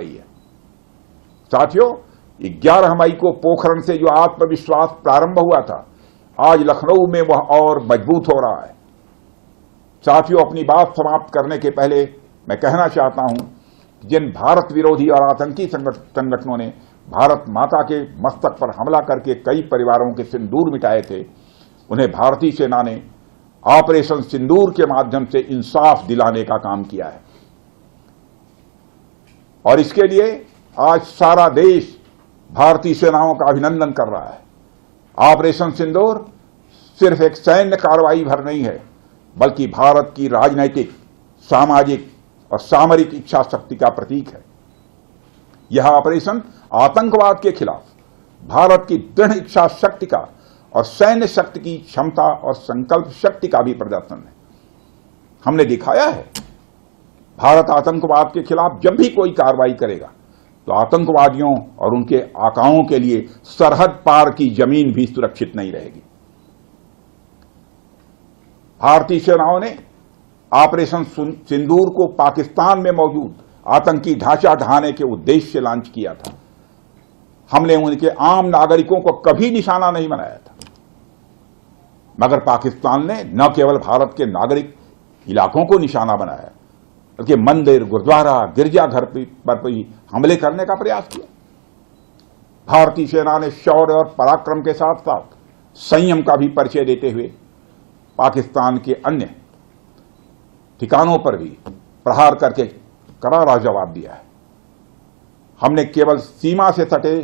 रही है। साथियों, 11 मई को पोखरण से जो आत्मविश्वास प्रारंभ हुआ था, आज लखनऊ में वह और मजबूत हो रहा है। साथियों, अपनी बात समाप्त करने के पहले मैं कहना चाहता हूं कि जिन भारत विरोधी और आतंकी संगठनों ने भारत माता के मस्तक पर हमला करके कई परिवारों के सिंदूर मिटाए थे, उन्हें भारतीय सेना ने ऑपरेशन सिंदूर के माध्यम से इंसाफ दिलाने का काम किया है। और इसके लिए आज सारा देश भारतीय सेनाओं का अभिनंदन कर रहा है। ऑपरेशन सिंदूर सिर्फ एक सैन्य कार्रवाई भर नहीं है, बल्कि भारत की राजनैतिक, सामाजिक और सामरिक इच्छा शक्ति का प्रतीक है। यह ऑपरेशन आतंकवाद के खिलाफ भारत की दृढ़ इच्छा शक्ति का और सैन्य शक्ति की क्षमता और संकल्प शक्ति का भी प्रदर्शन है। हमने दिखाया है, भारत आतंकवाद के खिलाफ जब भी कोई कार्रवाई करेगा तो आतंकवादियों और उनके आकाओं के लिए सरहद पार की जमीन भी सुरक्षित नहीं रहेगी। भारतीय सेनाओं ने ऑपरेशन सिंदूर को पाकिस्तान में मौजूद आतंकी ढांचा ढहाने के उद्देश्य से लॉन्च किया था। हमने उनके आम नागरिकों को कभी निशाना नहीं बनाया था, मगर पाकिस्तान ने न केवल भारत के नागरिक इलाकों को निशाना बनाया, बल्कि मंदिर, गुरुद्वारा, गिरजाघर पर भी हमले करने का प्रयास किया। भारतीय सेना ने शौर्य और पराक्रम के साथ साथ संयम का भी परिचय देते हुए पाकिस्तान के अन्य ठिकानों पर भी प्रहार करके करारा जवाब दिया है। हमने केवल सीमा से सटे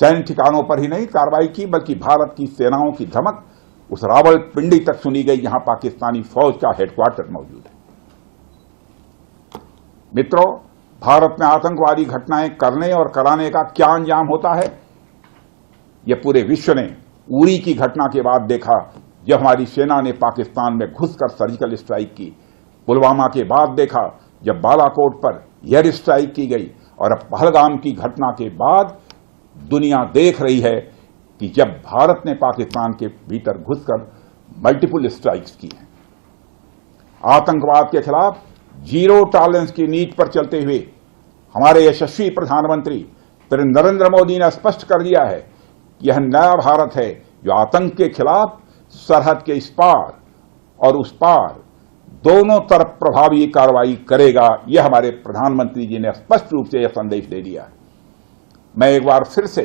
सैन्य ठिकानों पर ही नहीं कार्रवाई की, बल्कि भारत की सेनाओं की धमक उस रावलपिंडी तक सुनी गई जहां पाकिस्तानी फौज का हेडक्वार्टर मौजूद है। मित्रों, भारत में आतंकवादी घटनाएं करने और कराने का क्या अंजाम होता है, यह पूरे विश्व ने उरी की घटना के बाद देखा, जब हमारी सेना ने पाकिस्तान में घुसकर सर्जिकल स्ट्राइक की। पुलवामा के बाद देखा, जब बालाकोट पर एयर स्ट्राइक की गई। और अब पहलगाम की घटना के बाद दुनिया देख रही है कि जब भारत ने पाकिस्तान के भीतर घुसकर मल्टीपल स्ट्राइक्स की हैं। आतंकवाद के खिलाफ जीरो टॉलरेंस की नीति पर चलते हुए हमारे यशस्वी प्रधानमंत्री नरेंद्र मोदी ने स्पष्ट कर दिया है कि यह नया भारत है जो आतंक के खिलाफ सरहद के इस पार और उस पार दोनों तरफ प्रभावी कार्रवाई करेगा। यह हमारे प्रधानमंत्री जी ने स्पष्ट रूप से यह संदेश दे दिया है। मैं एक बार फिर से